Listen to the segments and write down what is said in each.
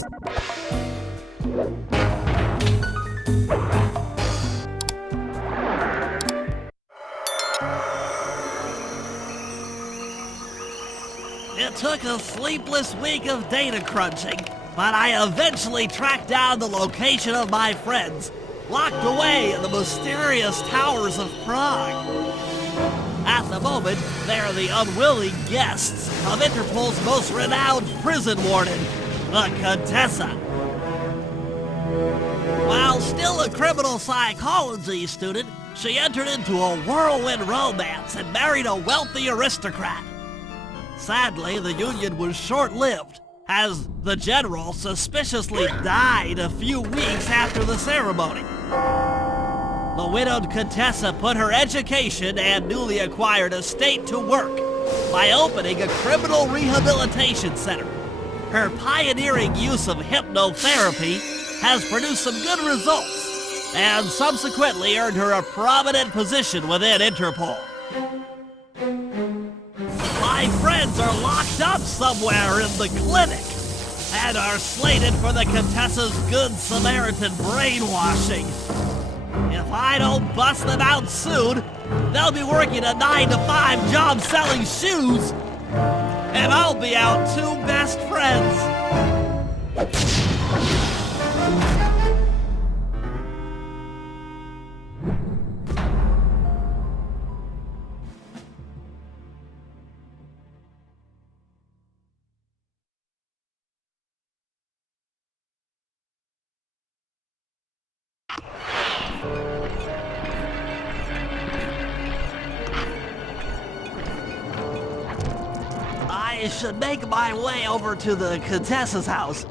It took a sleepless week of data crunching, but I eventually tracked down the location of my friends, locked away in the mysterious towers of Prague. At the moment, they are the unwilling guests of Interpol's most renowned prison warden, the Contessa. While still a criminal psychology student, she entered into a whirlwind romance and married a wealthy aristocrat. Sadly, the union was short-lived, as the general suspiciously died a few weeks after the ceremony. The widowed Contessa put her education and newly acquired estate to work by opening a criminal rehabilitation center. Her pioneering use of hypnotherapy has produced some good results, and subsequently earned her a prominent position within Interpol. My friends are locked up somewhere in the clinic and are slated for the Contessa's Good Samaritan brainwashing. If I don't bust them out soon, they'll be working a 9-to-5 job selling shoes, and I'll be out two best friends. I should make my way over to the Contessa's house.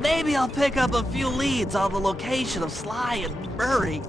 Maybe I'll pick up a few leads on the location of Sly and Murray.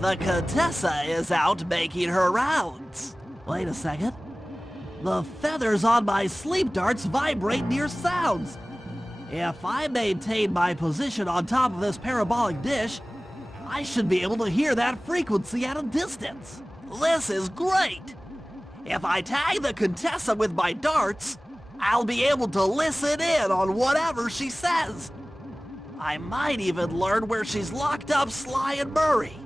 the Contessa is out making her rounds. Wait a second. The feathers on my sleep darts vibrate near sounds. If I maintain my position on top of this parabolic dish, I should be able to hear that frequency at a distance. This is great! If I tag the Contessa with my darts, I'll be able to listen in on whatever she says. I might even learn where she's locked up Sly and Murray.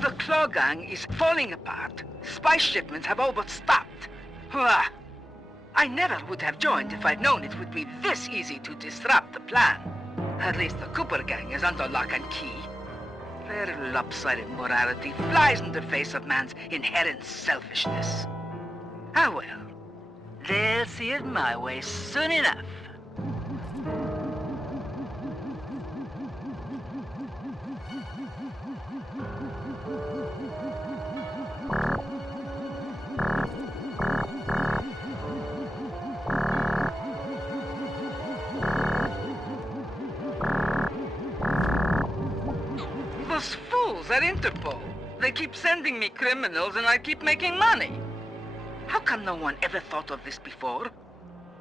The Claw Gang is falling apart. Spice shipments have all but stopped. Hurrah! I never would have joined if I'd known it would be this easy to disrupt the plan. At least the Cooper Gang is under lock and key. Their lopsided morality flies in the face of man's inherent selfishness. Ah well, they'll see it my way soon enough. Those fools at Interpol. They keep sending me criminals and I keep making money. How come no one ever thought of this before?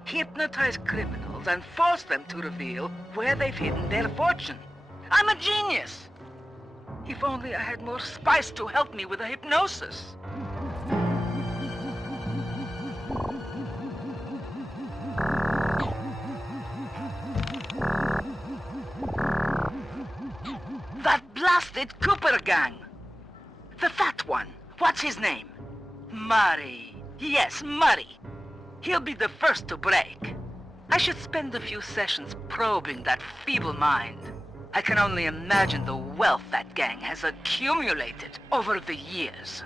Hypnotize criminals and force them to reveal where they've hidden their fortune. I'm a genius! If only I had more spice to help me with the hypnosis. That blasted Cooper Gang! The fat one. What's his name? Murray. Yes, Murray. He'll be the first to break. I should spend a few sessions probing that feeble mind. I can only imagine the wealth that gang has accumulated over the years.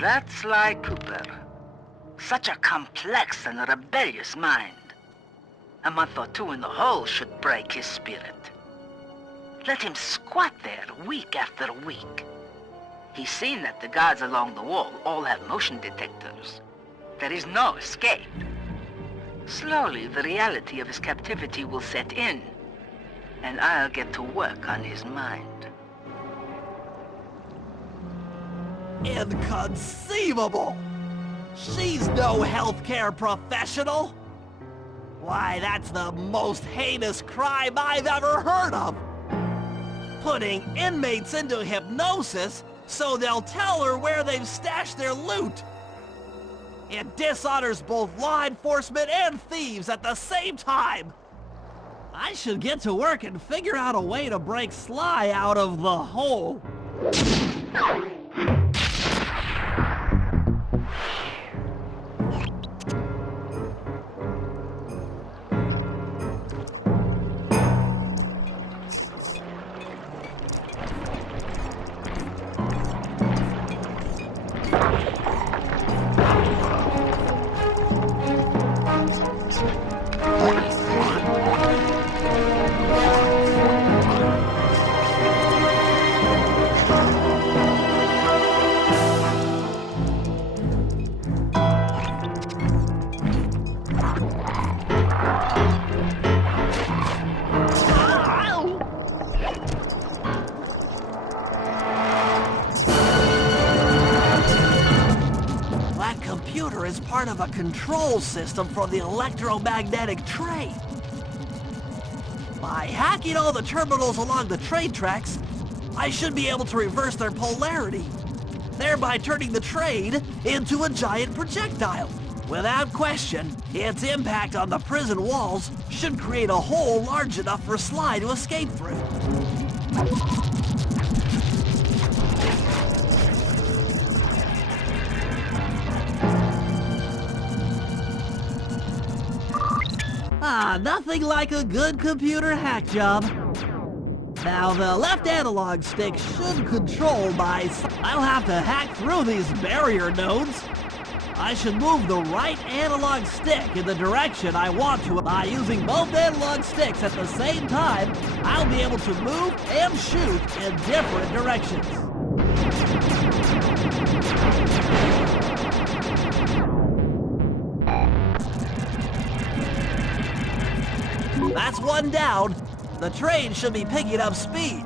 That's Sly Cooper. Such a complex and rebellious mind. A month or two in the hole should break his spirit. Let him squat there week after week. He's seen that the guards along the wall all have motion detectors. There is no escape. Slowly, the reality of his captivity will set in, and I'll get to work on his mind. Inconceivable! She's no healthcare professional! Why, that's the most heinous crime I've ever heard of! Putting inmates into hypnosis so they'll tell her where they've stashed their loot! It dishonors both law enforcement and thieves at the same time! I should get to work and figure out a way to break Sly out of the hole. Is part of a control system for the electromagnetic train. By hacking all the terminals along the train tracks, I should be able to reverse their polarity, thereby turning the train into a giant projectile. Without question, its impact on the prison walls should create a hole large enough for Sly to escape through. Nothing like a good computer hack job. Now the left analog stick should control my... I'll have to hack through these barrier nodes. I should move the right analog stick in the direction I want to. By using both analog sticks at the same time, I'll be able to move and shoot in different directions. That's one down. The train should be picking up speed.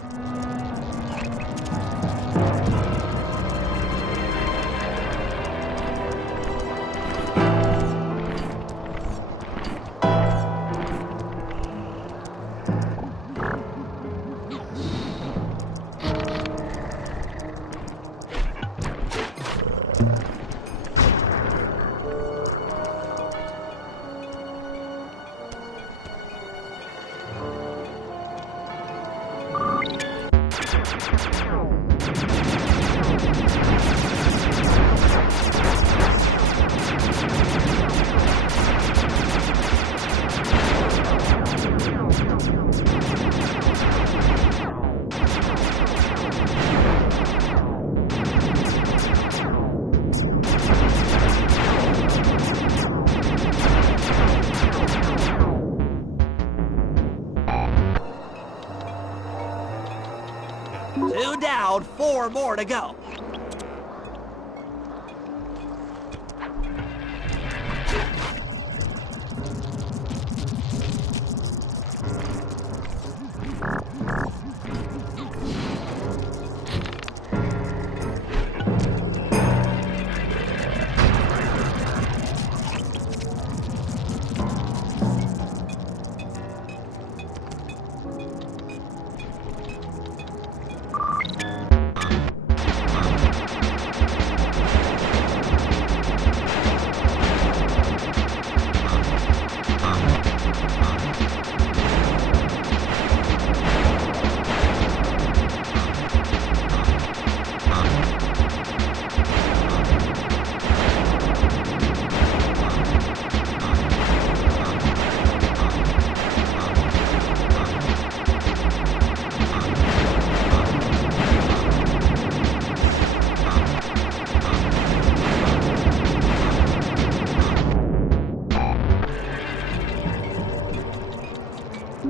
Two down, 4 more to go.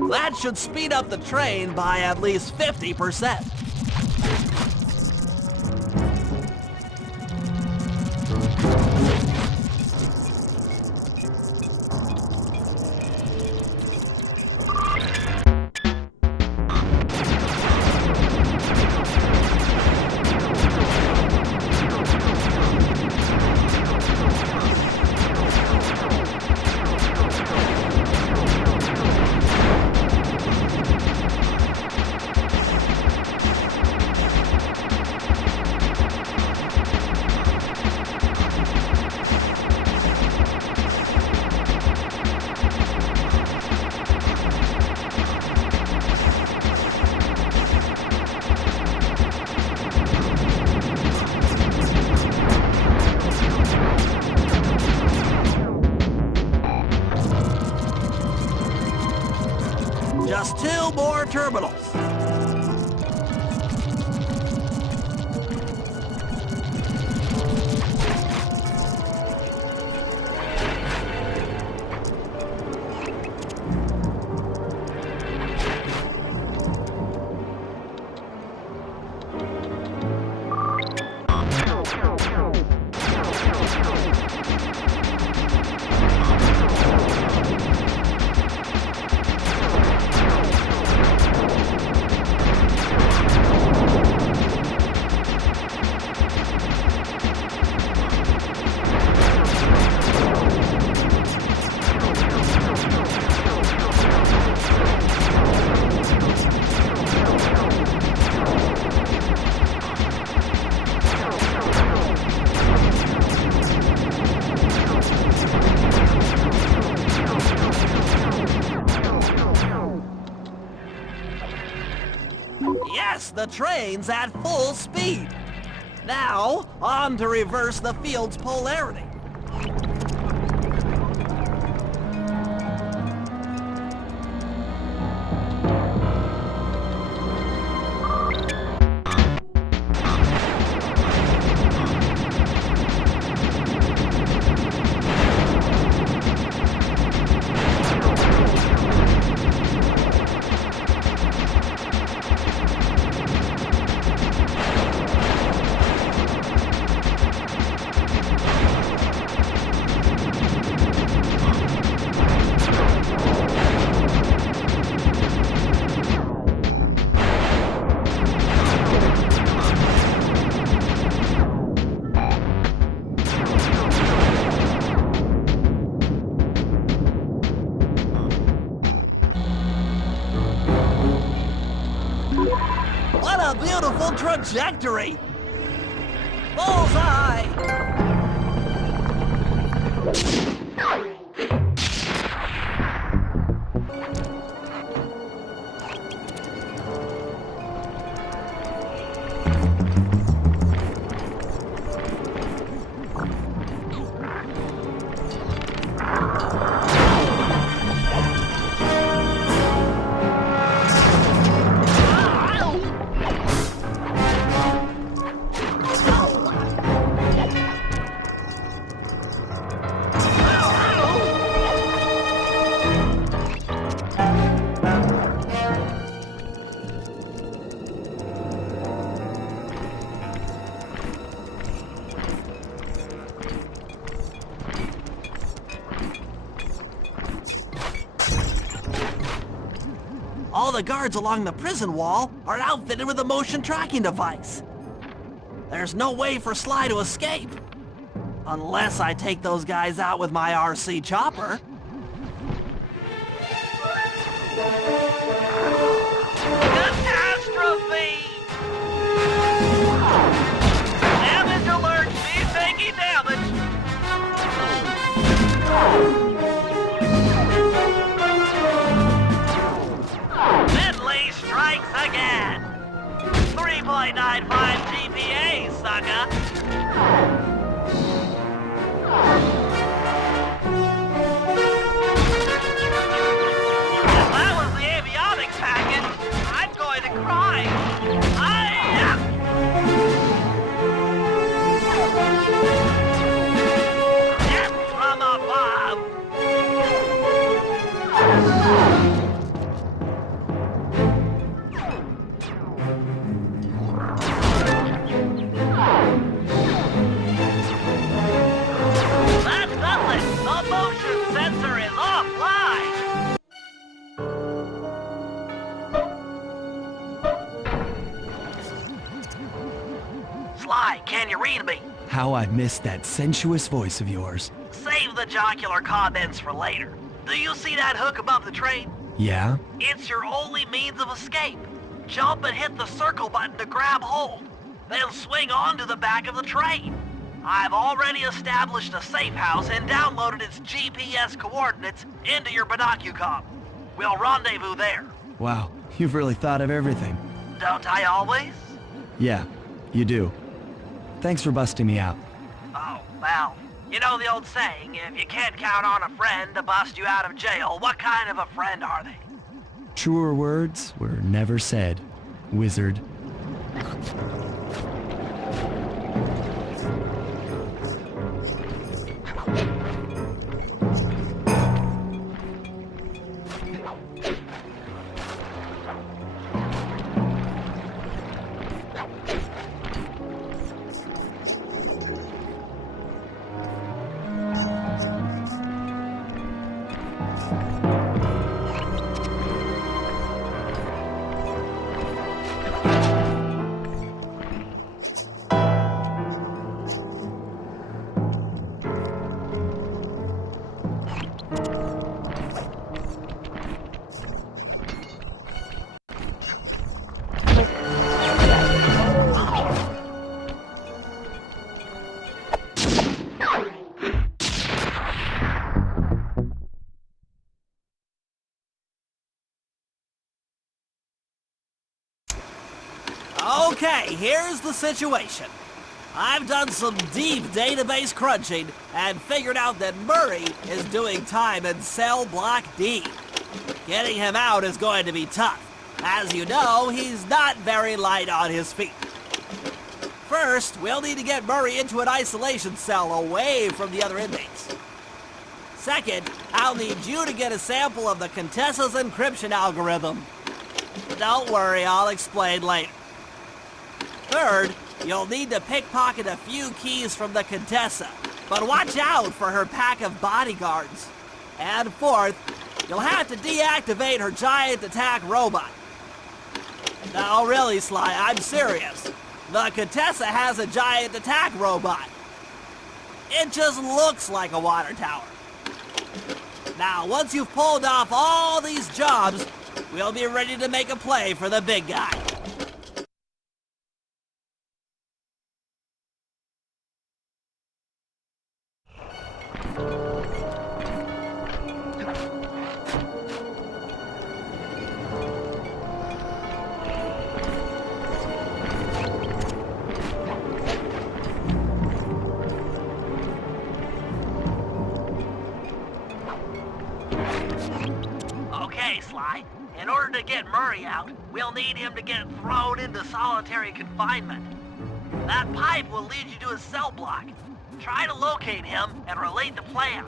That should speed up the train by at least 50%. Just 2 more terminals. Yes, the train's at full speed. Now, on to reverse the field's polarity. a beautiful trajectory! Bullseye! All the guards along the prison wall are outfitted with a motion tracking device. There's no way for Sly to escape. Unless I take those guys out with my RC chopper. Catastrophe! Damage alert! She's taking damage! Strikes again! 3.95 GPA, sucker! If that was the avionics package, I'm going to cry! Death from above! Sly, can you read me? How I missed that sensuous voice of yours. Save the jocular comments for later. Do you see that hook above the train? Yeah? It's your only means of escape. Jump and hit the circle button to grab hold. Then swing onto the back of the train. I've already established a safe house and downloaded its GPS coordinates into your binocucom. We'll rendezvous there. Wow, you've really thought of everything. Don't I always? Yeah, you do. Thanks for busting me out. Oh, well, you know the old saying, if you can't count on a friend to bust you out of jail, what kind of a friend are they? Truer words were never said, wizard. Okay, here's the situation. I've done some deep database crunching and figured out that Murray is doing time in cell block D. Getting him out is going to be tough. As you know, he's not very light on his feet. First, we'll need to get Murray into an isolation cell away from the other inmates. Second, I'll need you to get a sample of the Contessa's encryption algorithm. Don't worry, I'll explain later. Third, you'll need to pickpocket a few keys from the Contessa, but watch out for her pack of bodyguards. And fourth, you'll have to deactivate her giant attack robot. No, really, Sly, I'm serious. The Contessa has a giant attack robot. It just looks like a water tower. Now, once you've pulled off all these jobs, we'll be ready to make a play for the big guy. Okay, Sly. In order to get Murray out, we'll need him to get thrown into solitary confinement. That pipe will lead you to his cell block. Try to locate him and relate the plan.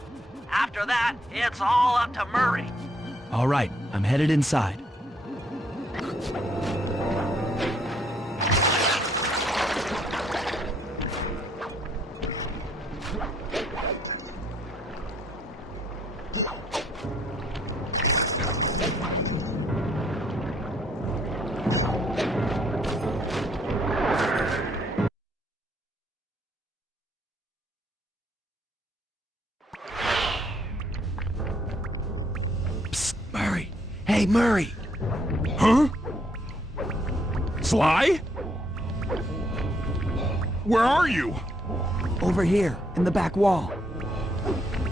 After that, it's all up to Murray. All right, I'm headed inside. Murray! Hey, Murray! Huh? Sly? Where are you? Over here, in the back wall.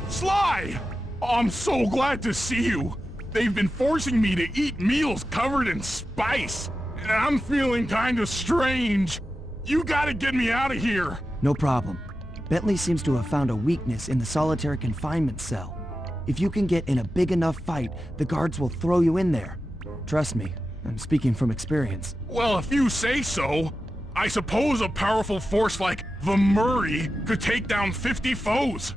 Sly! I'm so glad to see you. They've been forcing me to eat meals covered in spice, and I'm feeling kind of strange. You gotta get me out of here. No problem. Bentley seems to have found a weakness in the solitary confinement cell. If you can get in a big enough fight, the guards will throw you in there. Trust me, I'm speaking from experience. Well, if you say so. I suppose a powerful force like the Murray could take down 50 foes.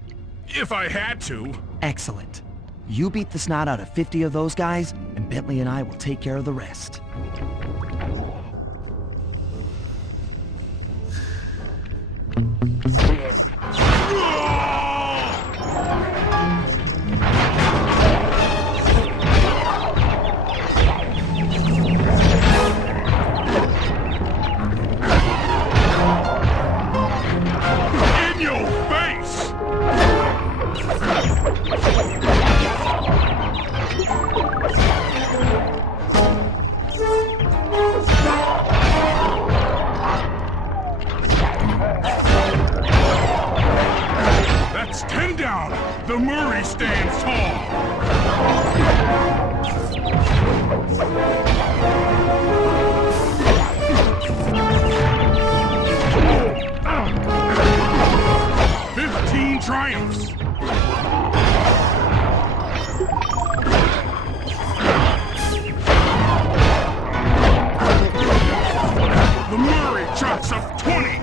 If I had to. Excellent. You beat the snot out of 50 of those guys, and Bentley and I will take care of the rest. In your face! That's 10 down. The Murray stands tall. 15 triumphs. The Murray chucks up 20.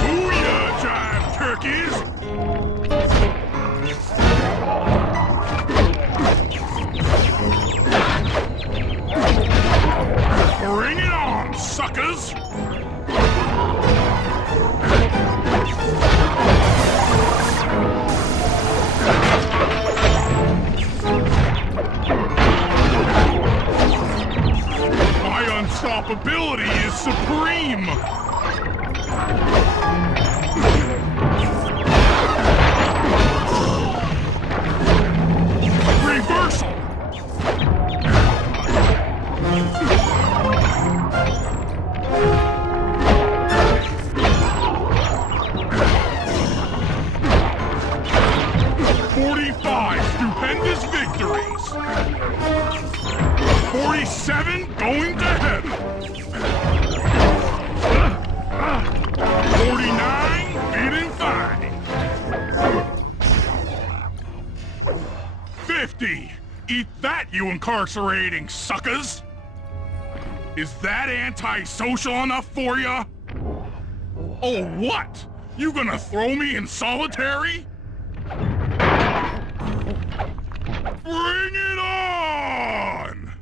Booyah, jive turkeys! Bring it on, suckers! My unstoppability is supreme! Reversal! Stupendous victories! 47 going to heaven! 49 feeling fine! 50! Eat that, you incarcerating suckers! Is that antisocial enough for ya? Oh, what? You gonna throw me in solitary? Bring it on!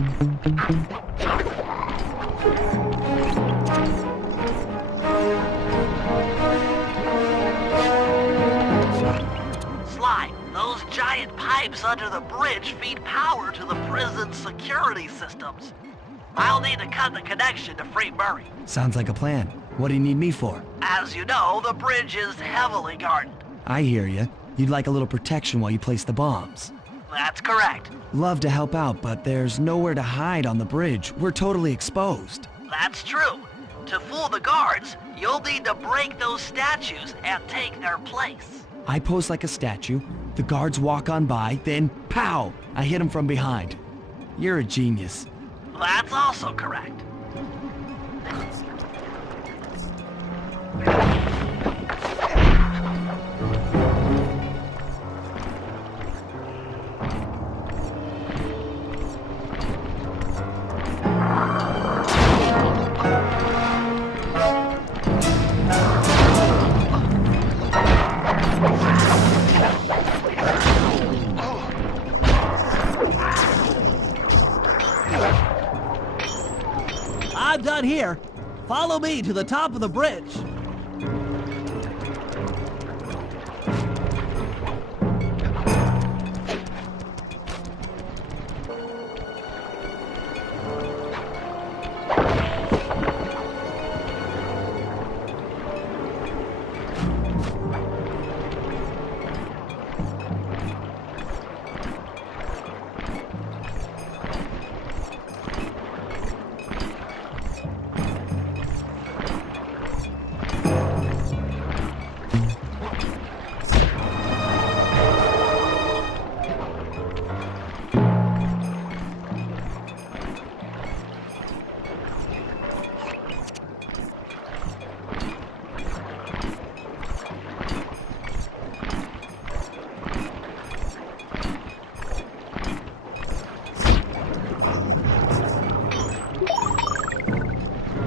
Sly, those giant pipes under the bridge feed power to the prison's security systems. I'll need to cut the connection to free Murray. Sounds like a plan. What do you need me for? As you know, the bridge is heavily guarded. I hear you. You'd like a little protection while you place the bombs. That's correct. Love to help out, but there's nowhere to hide on the bridge. We're totally exposed. That's true. To fool the guards, you'll need to break those statues and take their place. I pose like a statue, the guards walk on by, then pow! I hit them from behind. You're a genius. That's also correct. I'm done here. Follow me to the top of the bridge.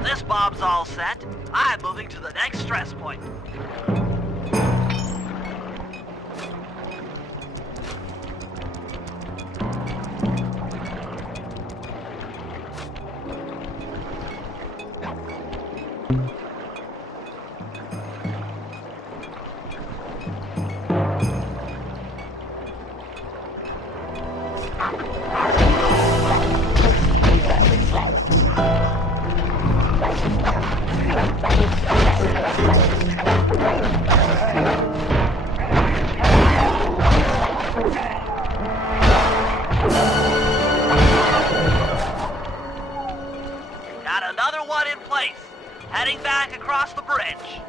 This bomb's all set. I'm moving to the next stress point. Got another one in place. Heading back across the bridge.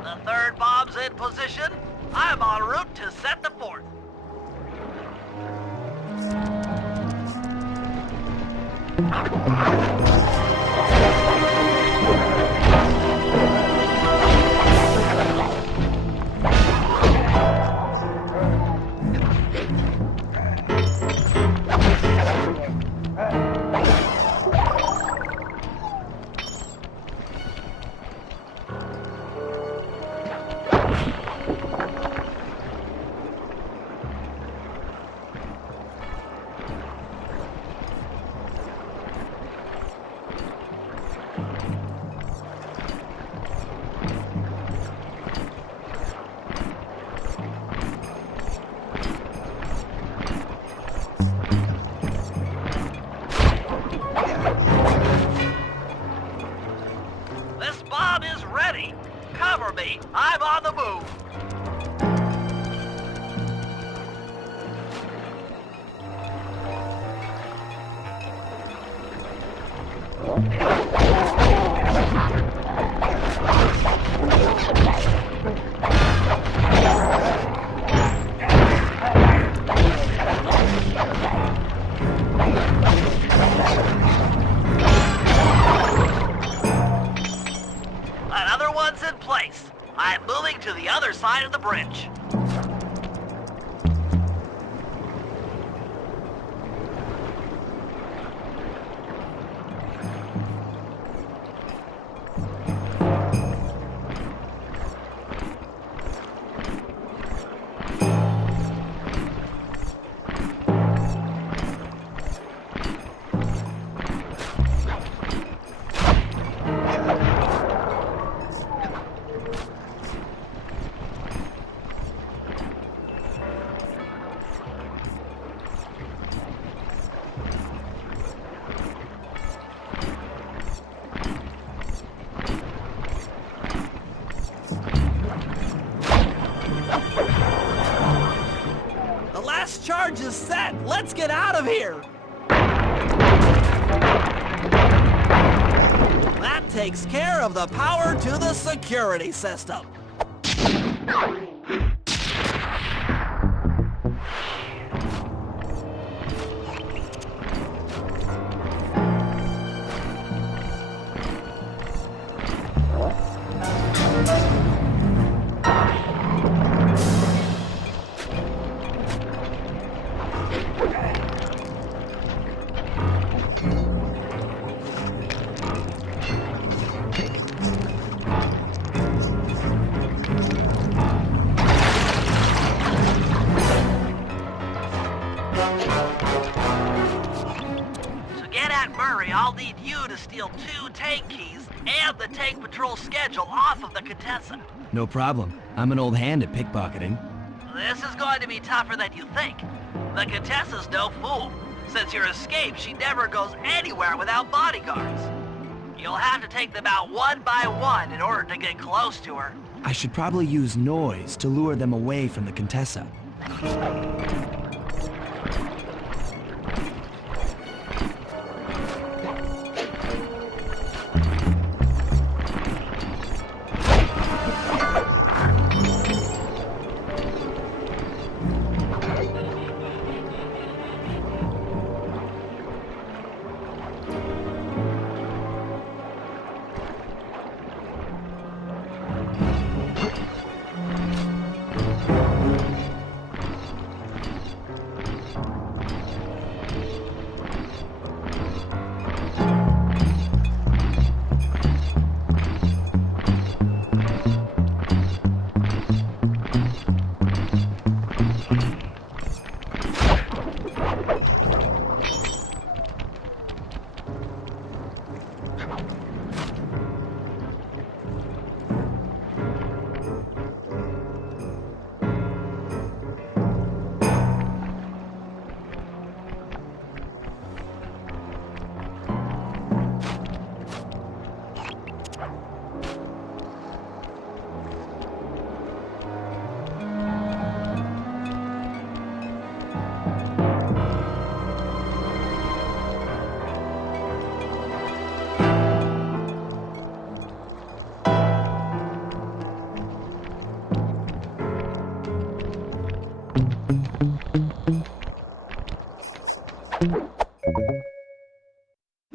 The third bomb's in position. I'm en route to set the fourth. job is ready. Cover me. I'm on the move. Another one's in place. I'm moving to the other side of the bridge. The last charge is set. Let's get out of here. That takes care of the power to the security system. I'll need you to steal 2 tank keys and the tank patrol schedule off of the Contessa. No problem. I'm an old hand at pickpocketing. This is going to be tougher than you think. The Contessa's no fool. Since your escape, she never goes anywhere without bodyguards. You'll have to take them out one by one in order to get close to her. I should probably use noise to lure them away from the Contessa.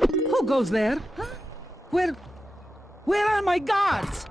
Who goes there? Huh? Where are my guards?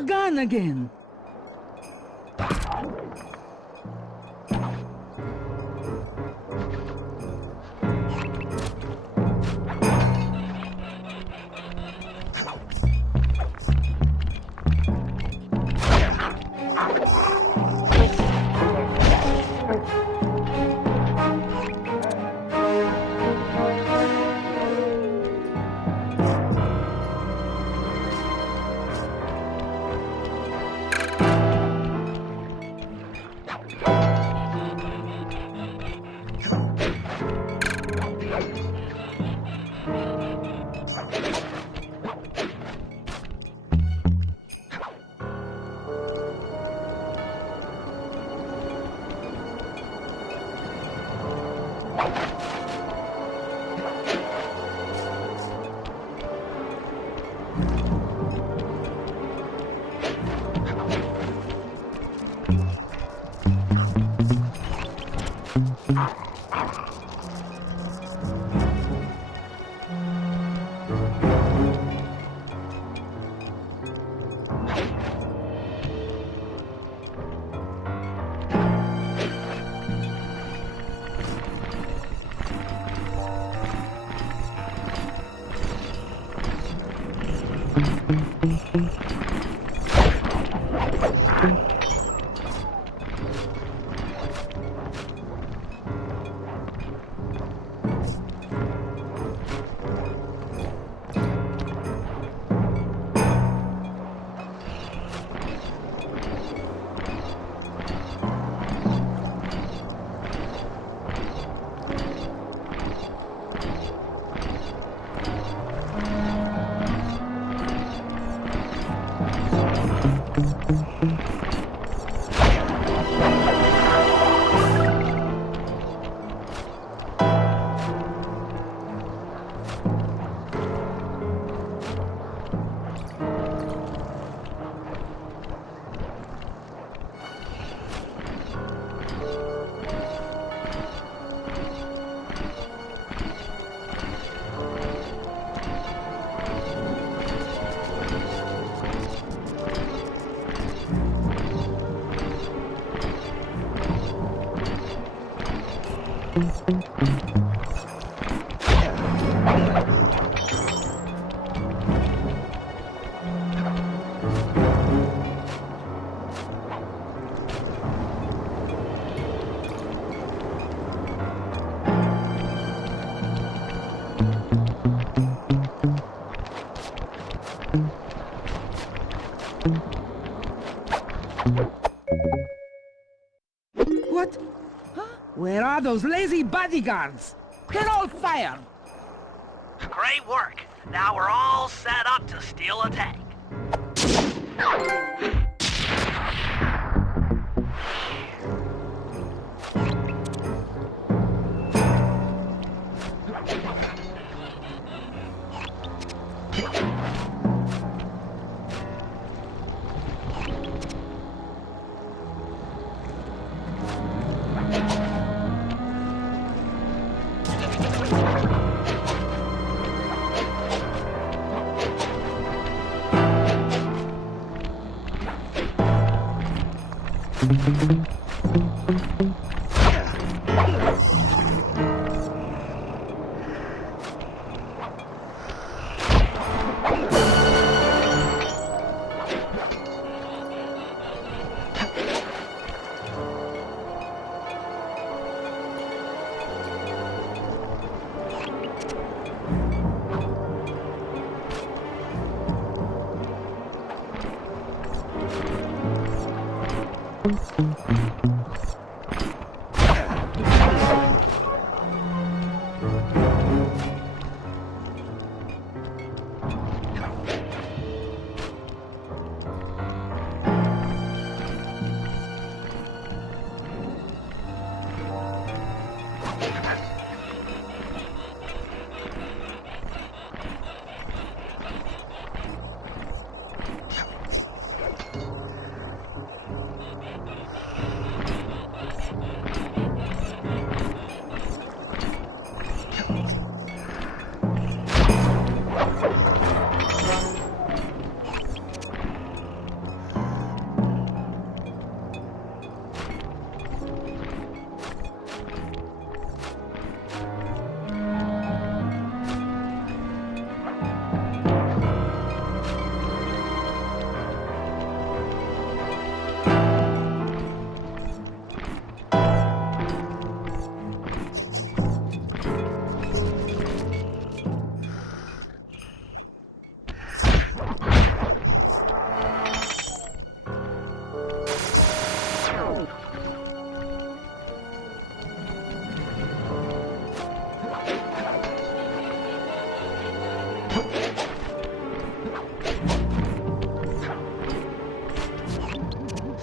They're gone again. What? Huh? Where are those lazy bodyguards? They're all fired! Great work. Now we're all set up to steal a tank.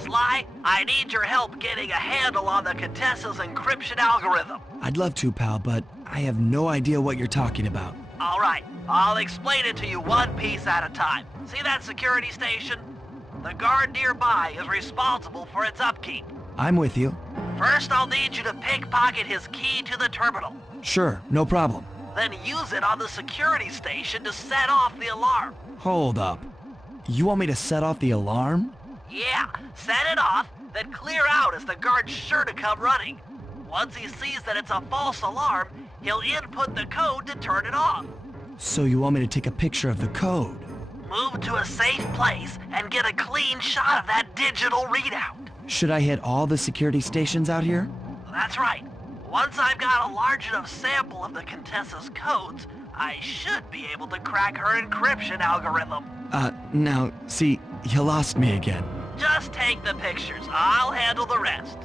Sly, I need your help getting a handle on the Contessa's encryption algorithm. I'd love to, pal, but I have no idea what you're talking about. All right, I'll explain it to you one piece at a time. See that security station? The guard nearby is responsible for its upkeep. I'm with you. First, I'll need you to pickpocket his key to the terminal. Sure, no problem. Then use it on the security station to set off the alarm. Hold up. You want me to set off the alarm? Yeah, set it off, then clear out as the guard's sure to come running. Once he sees that it's a false alarm, he'll input the code to turn it off. So you want me to take a picture of the code? Move to a safe place and get a clean shot of that digital readout. Should I hit all the security stations out here? That's right. Once I've got a large enough sample of the Contessa's codes, I should be able to crack her encryption algorithm. Now, see, you lost me again. Just take the pictures. I'll handle the rest.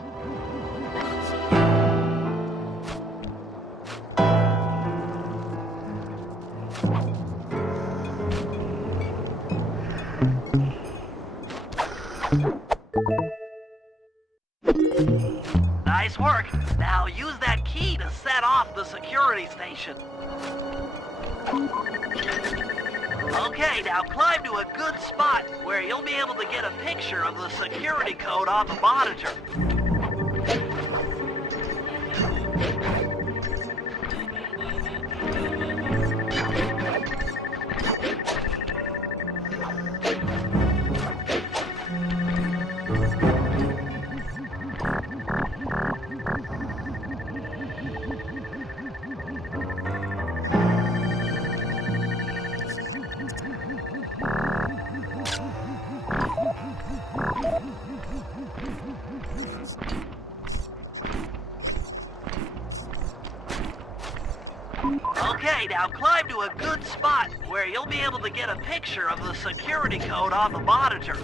Nice work. Now use that key to set off the security station. Okay, now climb to a good spot where you'll be able to get a picture of the security code on the monitor. Okay, now climb to a good spot where you'll be able to get a picture of the security code on the monitor.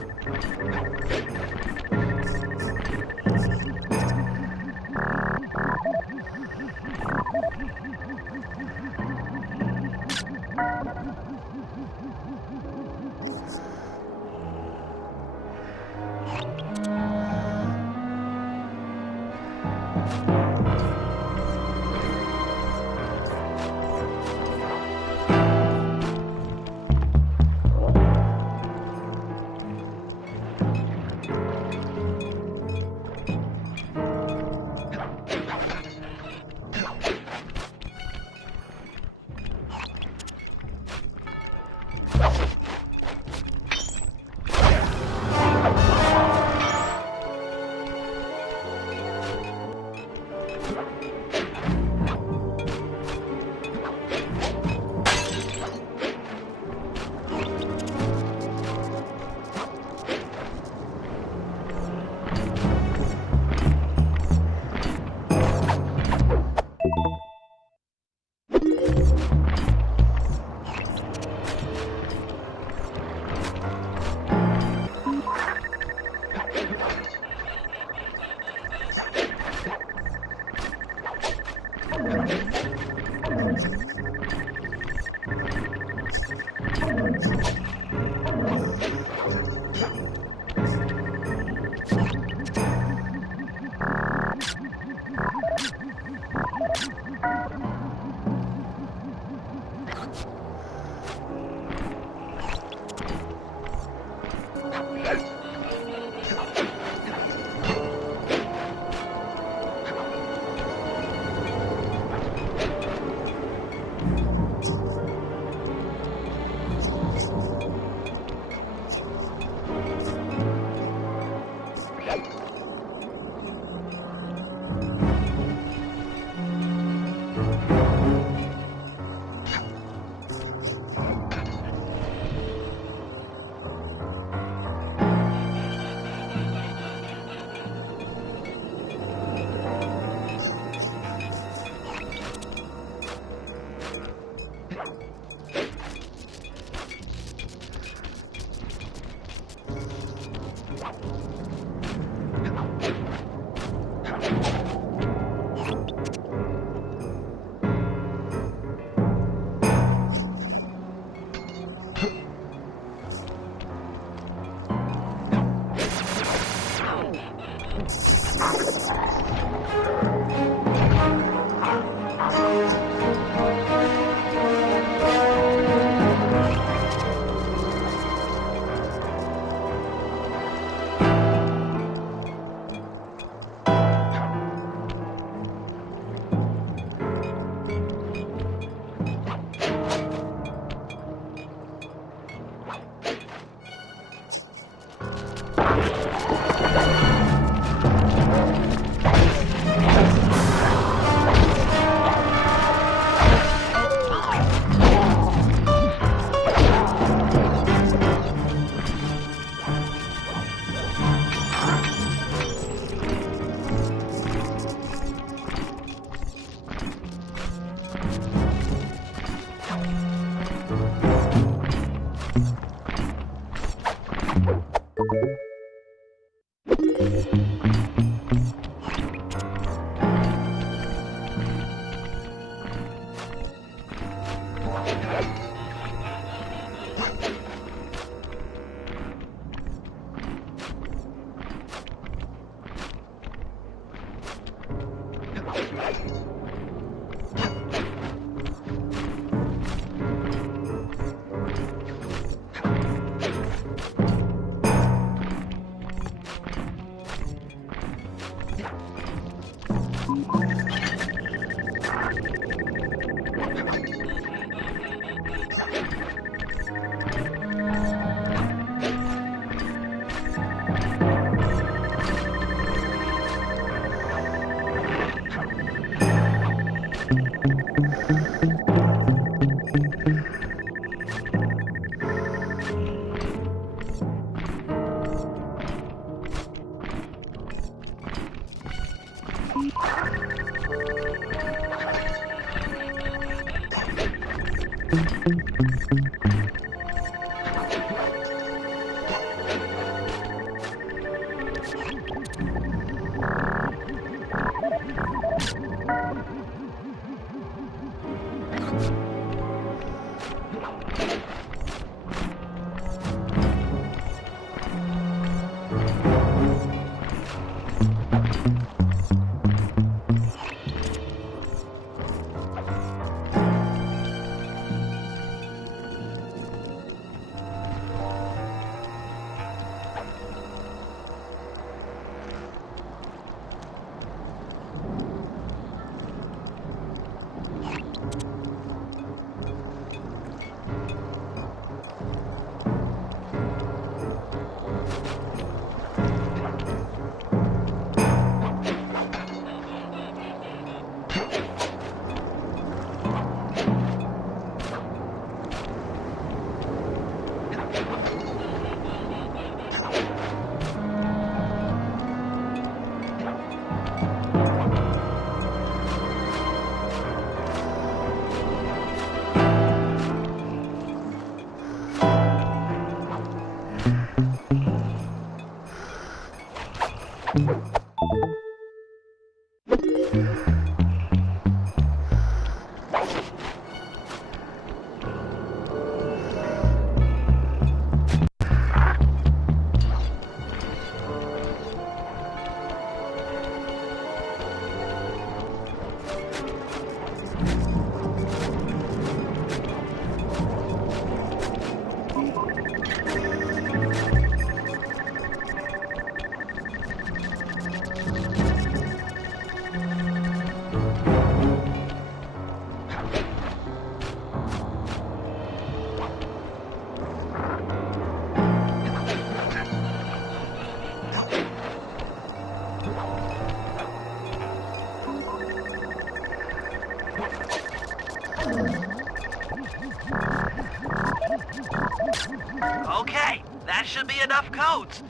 Okay, that should be enough codes.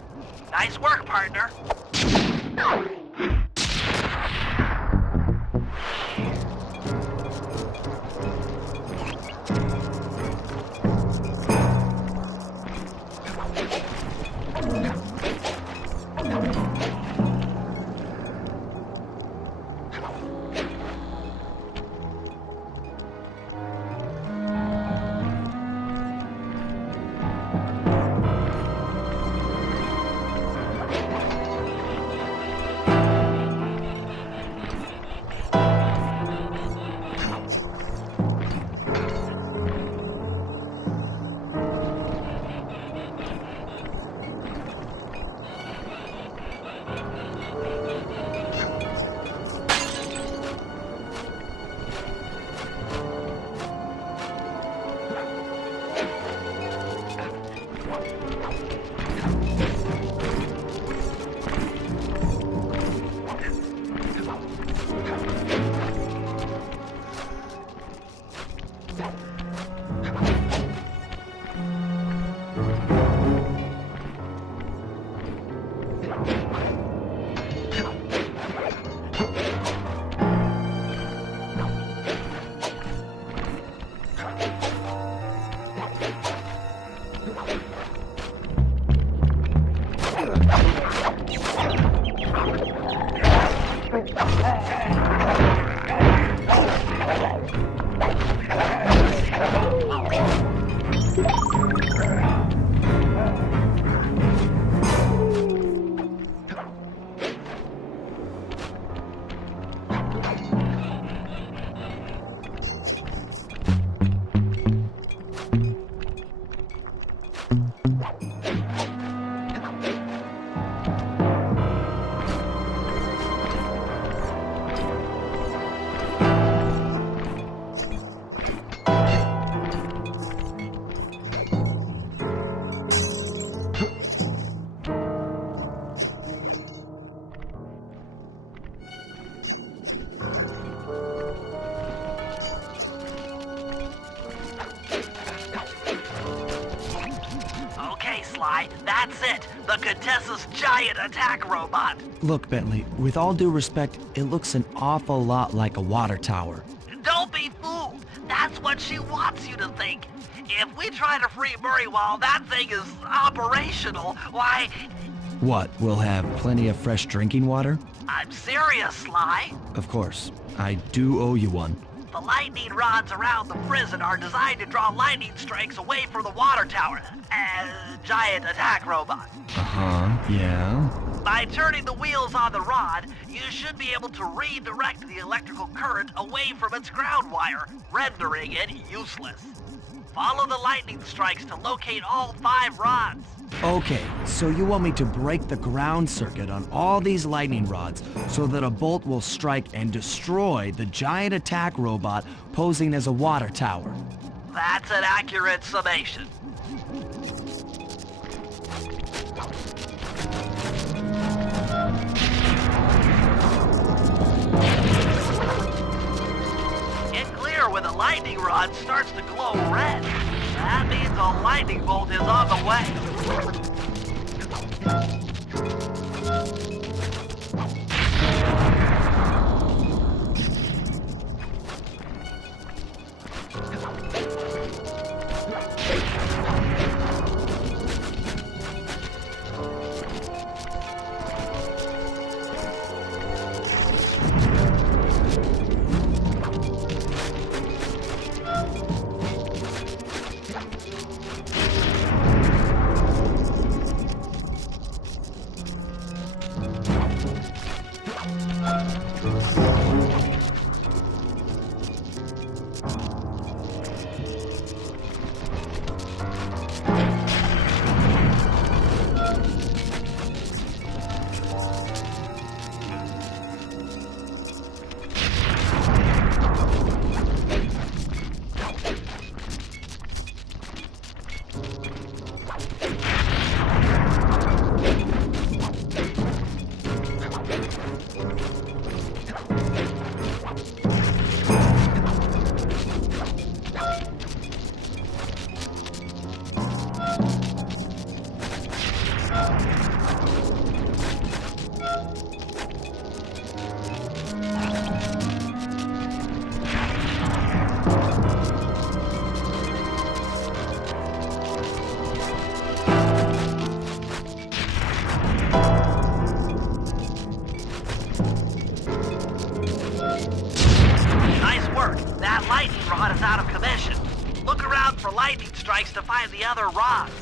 Nice work, partner. Sly, that's it! The Contessa's giant attack robot! Look, Bentley, with all due respect, it looks an awful lot like a water tower. Don't be fooled! That's That's what she wants you to think. If we try to free Murray while that thing is operational, why... What, we'll have plenty of fresh drinking water? I'm serious, Sly. Of course. I do owe you one. The lightning rods around the prison are designed to draw lightning strikes away from the water tower. Giant attack robot. Uh-huh, yeah. By turning the wheels on the rod, you should be able to redirect the electrical current away from its ground wire, rendering it useless. Follow the lightning strikes to locate all 5 rods. Okay, so you want me to break the ground circuit on all these lightning rods so that a bolt will strike and destroy the giant attack robot posing as a water tower. That's an accurate summation. Get clear when the lightning rod starts to glow red. That means a lightning bolt is on the way. Rod is out of commission. Look around for lightning strikes to find the other rods.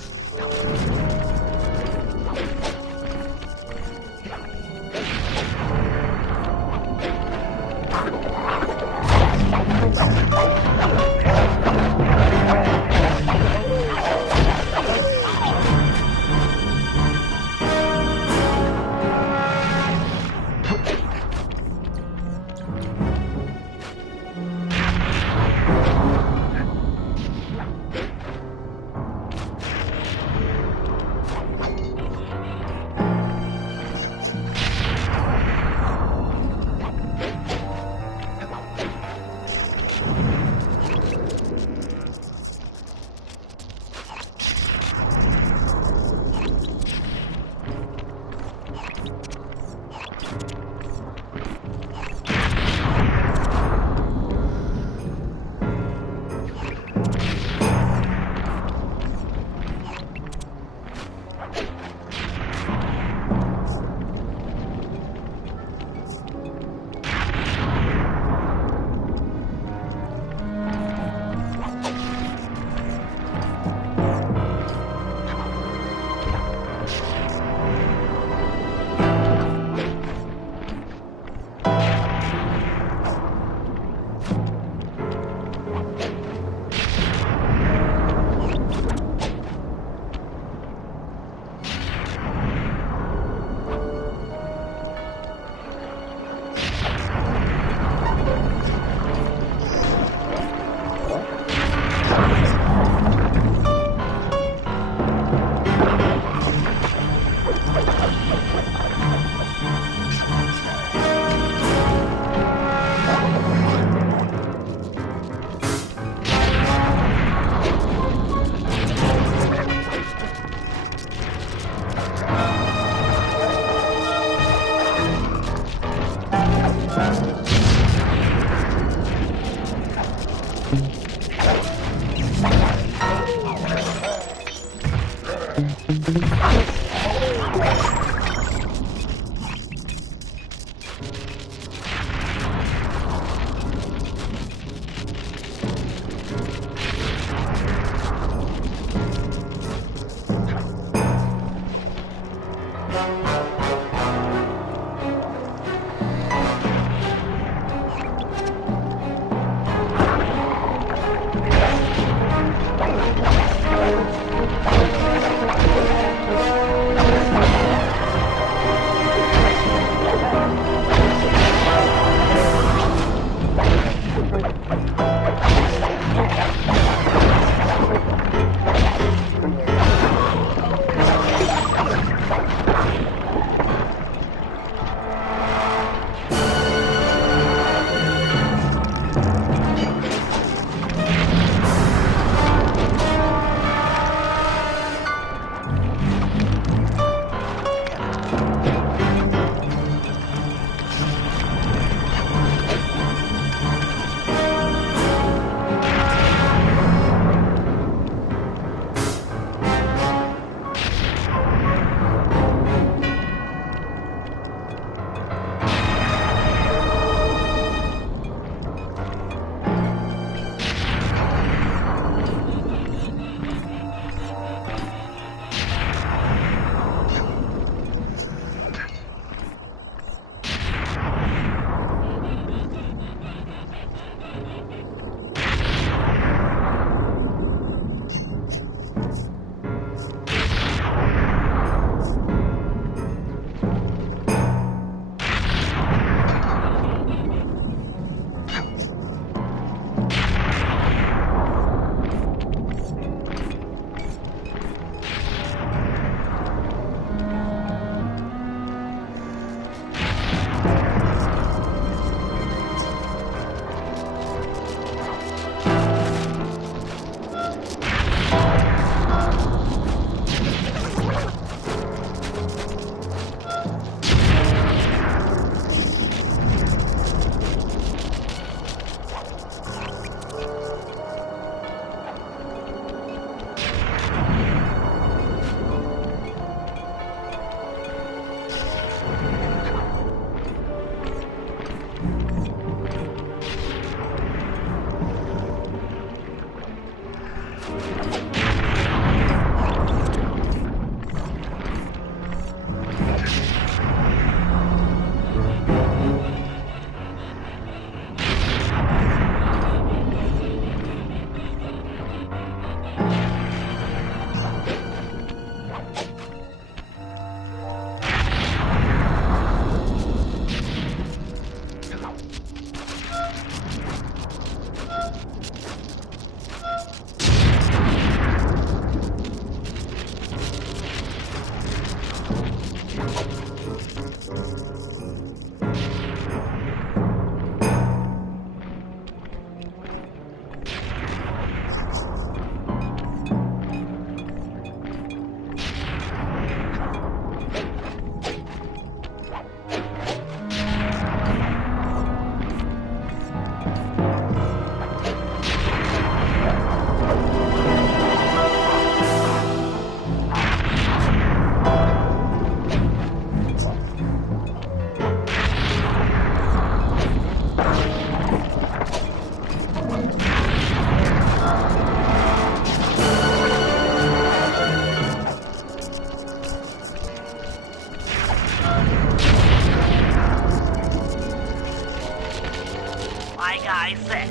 Like I said,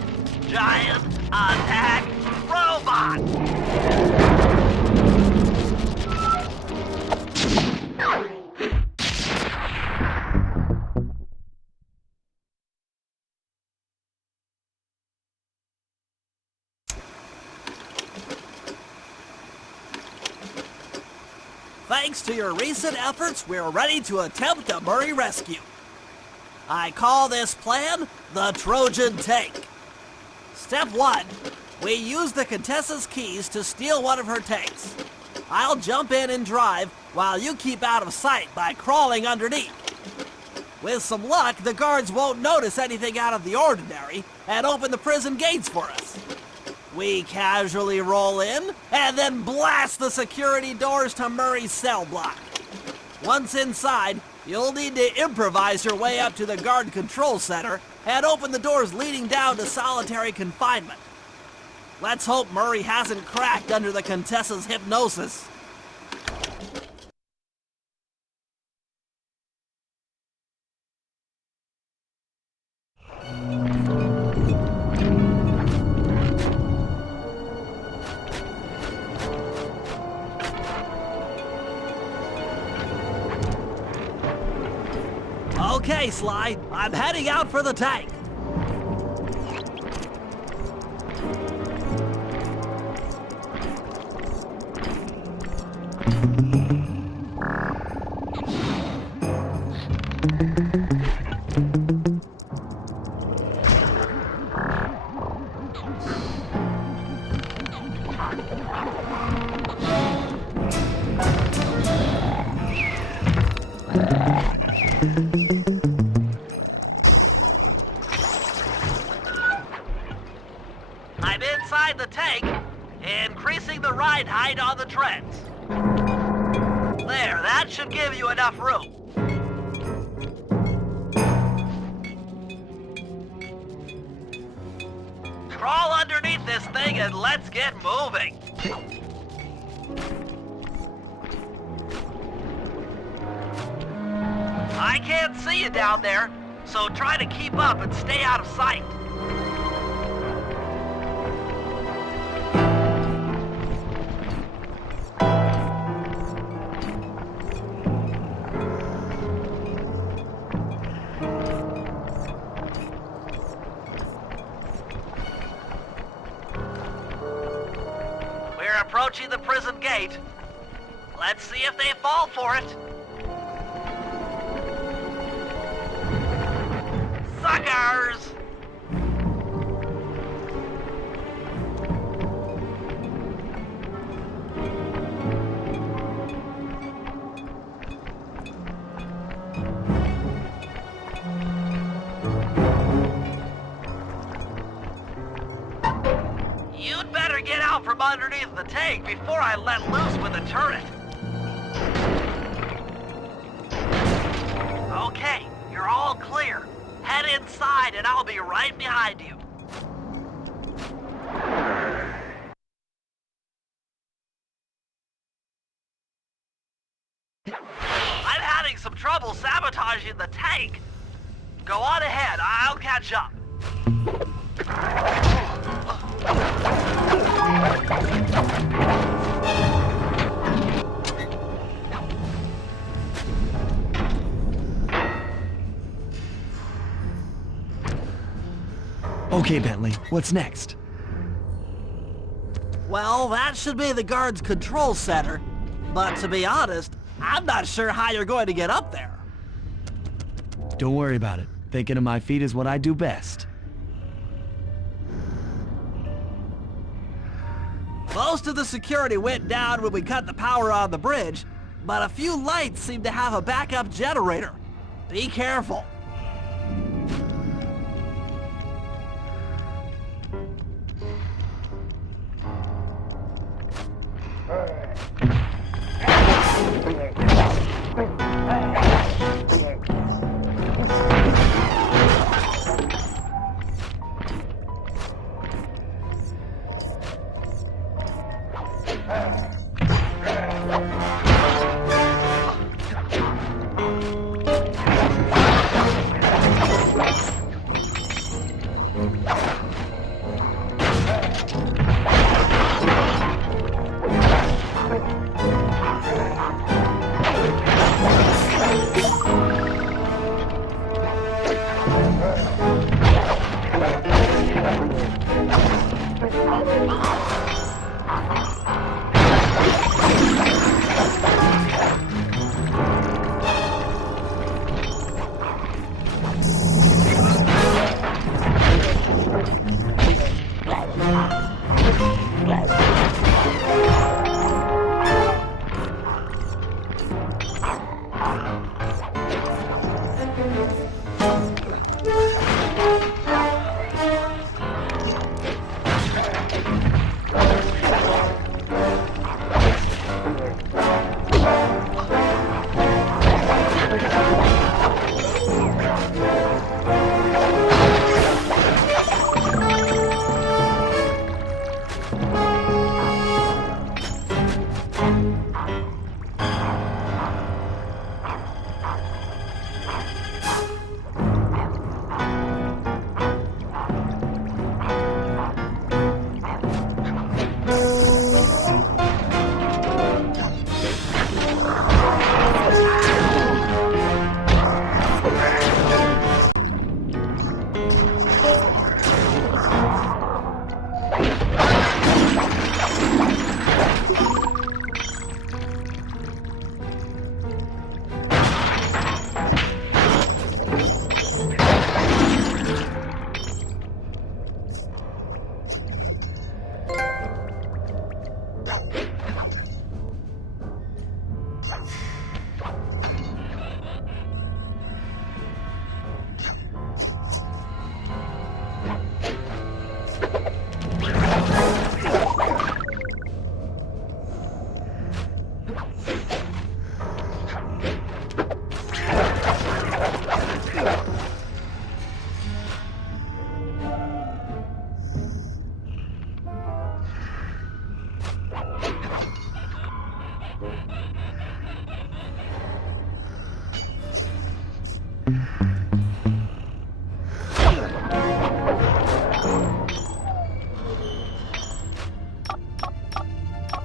giant attack robot! Thanks to your recent efforts, we're ready to attempt a Murray rescue. I call this plan the Trojan Tank. Step 1. We use the Contessa's keys to steal one of her tanks. I'll jump in and drive while you keep out of sight by crawling underneath. With some luck, the guards won't notice anything out of the ordinary and open the prison gates for us. We casually roll in and then blast the security doors to Murray's cell block. Once inside, you'll need to improvise your way up to the guard control center and open the doors leading down to solitary confinement. Let's hope Murray hasn't cracked under the Contessa's hypnosis. Okay, Sly, I'm heading out for the tank. I'm inside the tank, increasing the ride height on the treads. There, that should give you enough room. Crawl underneath this thing and let's get moving. I can't see you down there, so try to keep up and stay out of sight. We're approaching the prison gate. Let's see if they fall for it. Suckers! You'd better get out from underneath the tank before I let loose with the turret. Okay, you're all clear. Head inside and I'll be right behind you. I'm having some trouble sabotaging the tank. Go on ahead, I'll catch up. Okay, Bentley, what's next? Well, that should be the guard's control center. But to be honest, I'm not sure how you're going to get up there. Don't worry about it. Thinking of my feet is what I do best. Most of the security went down when we cut the power on the bridge, but a few lights seem to have a backup generator. Be careful.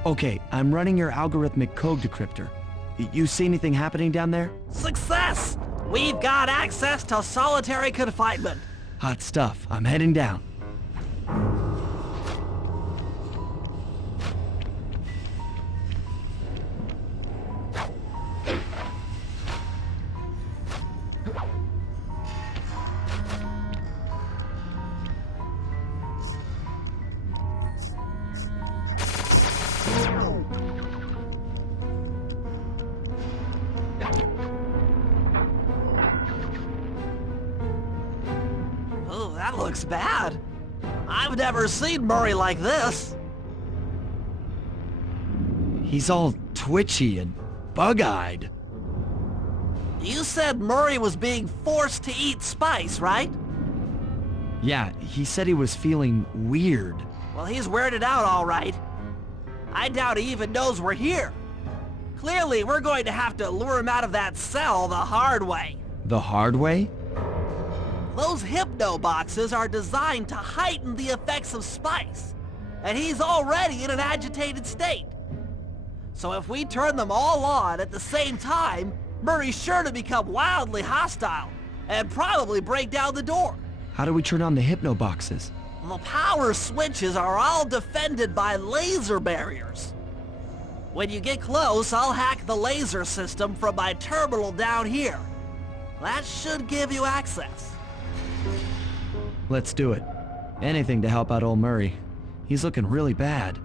Okay, I'm running your algorithmic code decryptor. You see anything happening down there? Success! We've got access to solitary confinement. Hot stuff. I'm heading down. Oh, that looks bad. I've never seen Murray like this. He's all twitchy and bug-eyed. You said Murray was being forced to eat spice, right? Yeah, he said he was feeling weird. Well, he's weirded out all right. I doubt he even knows we're here. Clearly, we're going to have to lure him out of that cell the hard way. The hard way? Those hypno boxes are designed to heighten the effects of spice, and he's already in an agitated state. So if we turn them all on at the same time, Murray's sure to become wildly hostile and probably break down the door. How do we turn on the hypno boxes? The power switches are all defended by laser barriers. When you get close, I'll hack the laser system from my terminal down here. That should give you access. Let's do it. Anything to help out old Murray. He's looking really bad.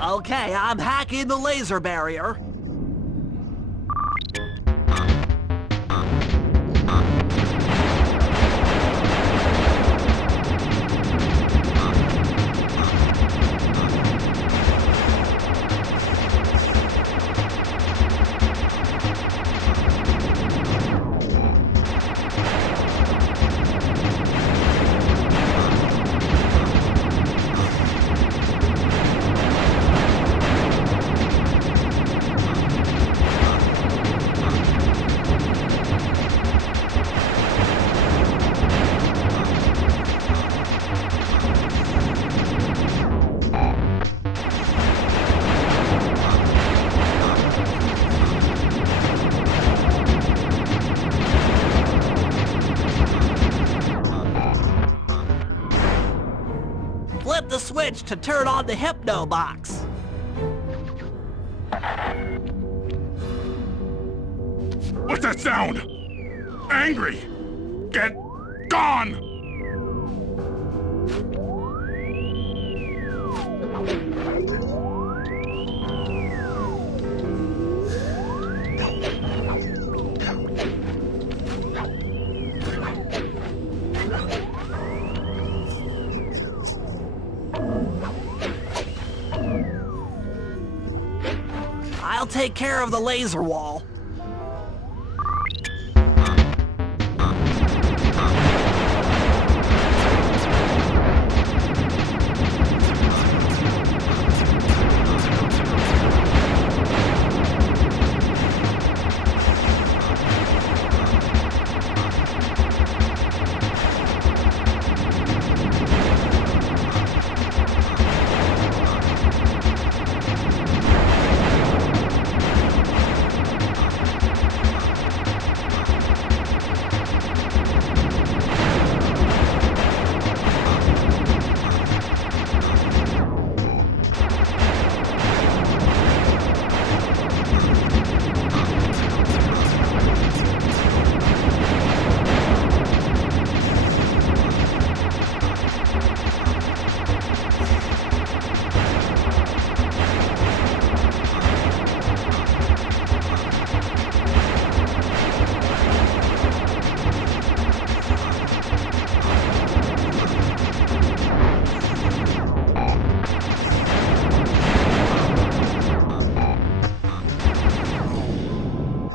Okay, I'm hacking the laser barrier. Flip the switch to turn on the hypno box. What's that sound? Angry! Get gone! I'll take care of the laser wall.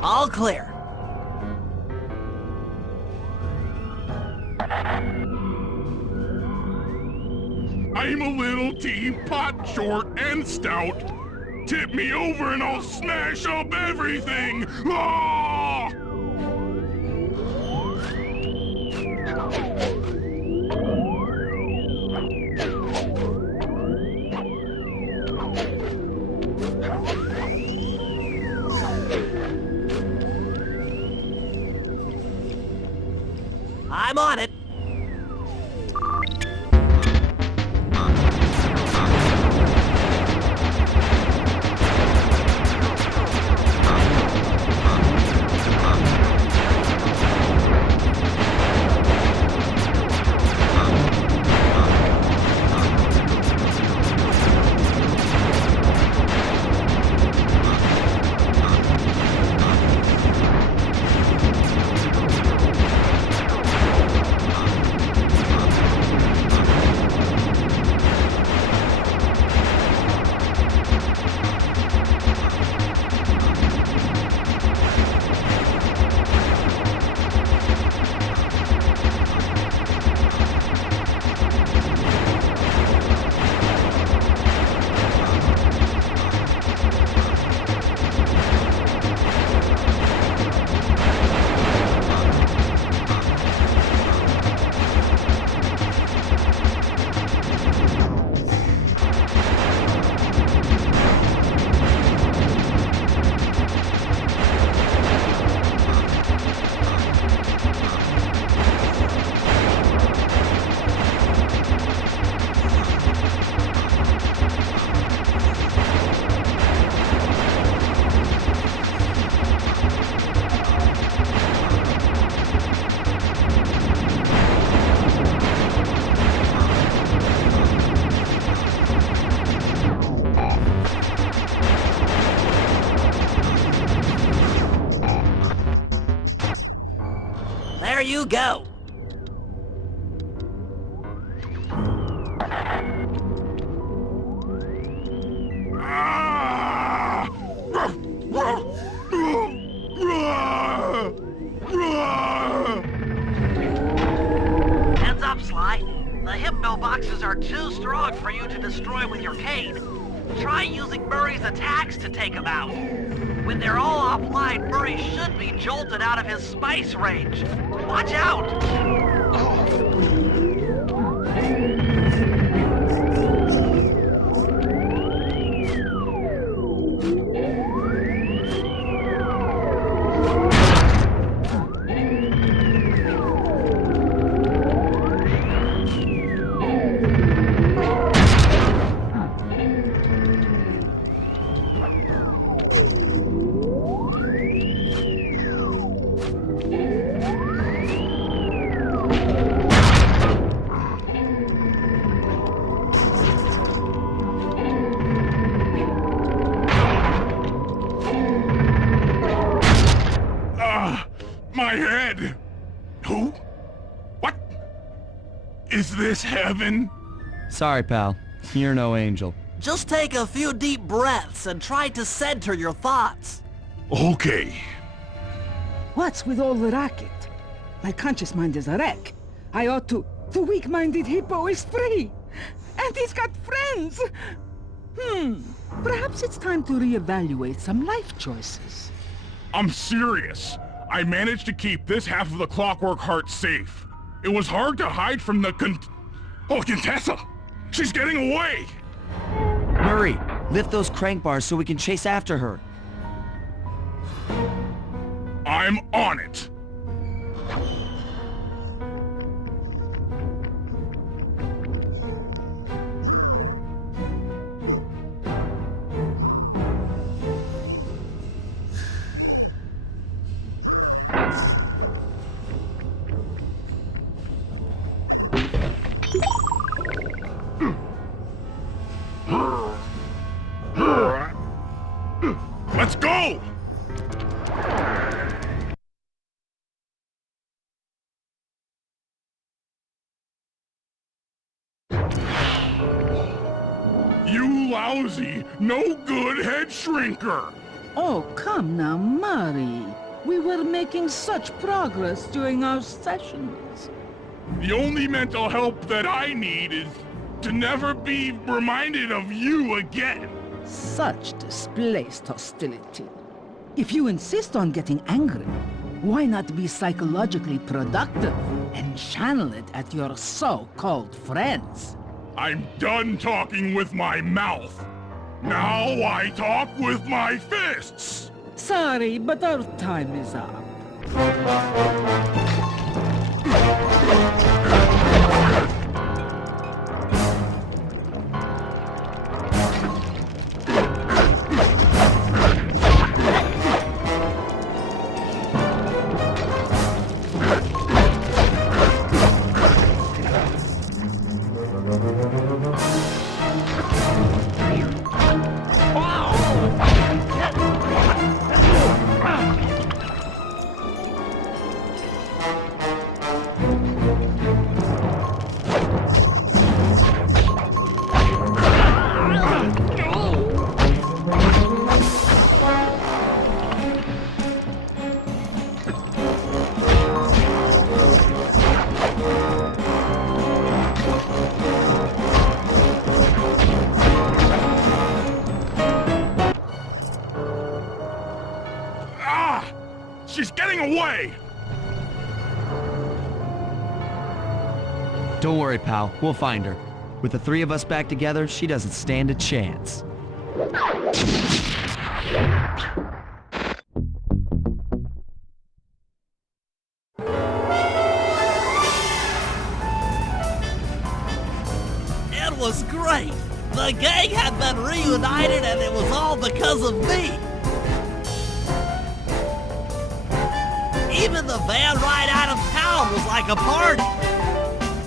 All clear. I'm a little teapot, short and stout. Tip me over and I'll smash up everything! Ah! I'm on it. you go. Heads up, Sly. The hypno boxes are too strong for you to destroy with your cane. Try using Murray's attacks to take them out. When they're all offline, Murray should be jolted out of his spice range. Watch out! My head! Who? What? Is this heaven? Sorry, pal. You're no angel. Just take a few deep breaths and try to center your thoughts. Okay. What's with all the racket? My conscious mind is a wreck. I ought to... The weak-minded hippo is free! And he's got friends! Perhaps it's time to reevaluate some life choices. I'm serious. I managed to keep this half of the Clockwork Heart safe. It was hard to hide from the Contessa! She's getting away! Murray, lift those crank bars so we can chase after her. I'm on it! Let's go! You lousy, no good head shrinker! Oh, come now, Murray. We were making such progress during our sessions. The only mental help that I need is to never be reminded of you again. Such displaced hostility. If you insist on getting angry, why not be psychologically productive and channel it at your so-called friends? I'm done talking with my mouth. Now I talk with my fists! Sorry, but our time is up. She's getting away! Don't worry, pal. We'll find her. With the three of us back together, she doesn't stand a chance. It was great. The gang had been reunited and it was all because of me. Even the van ride out of town was like a party.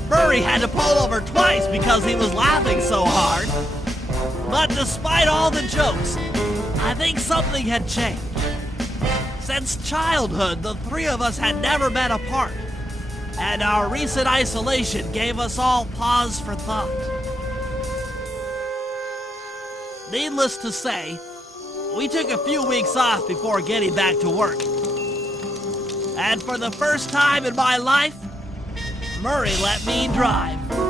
Murray had to pull over twice because he was laughing so hard. But despite all the jokes, I think something had changed. Since childhood, the three of us had never been apart. and our recent isolation gave us all pause for thought. Needless to say, we took a few weeks off before getting back to work. And for the first time in my life, Murray let me drive.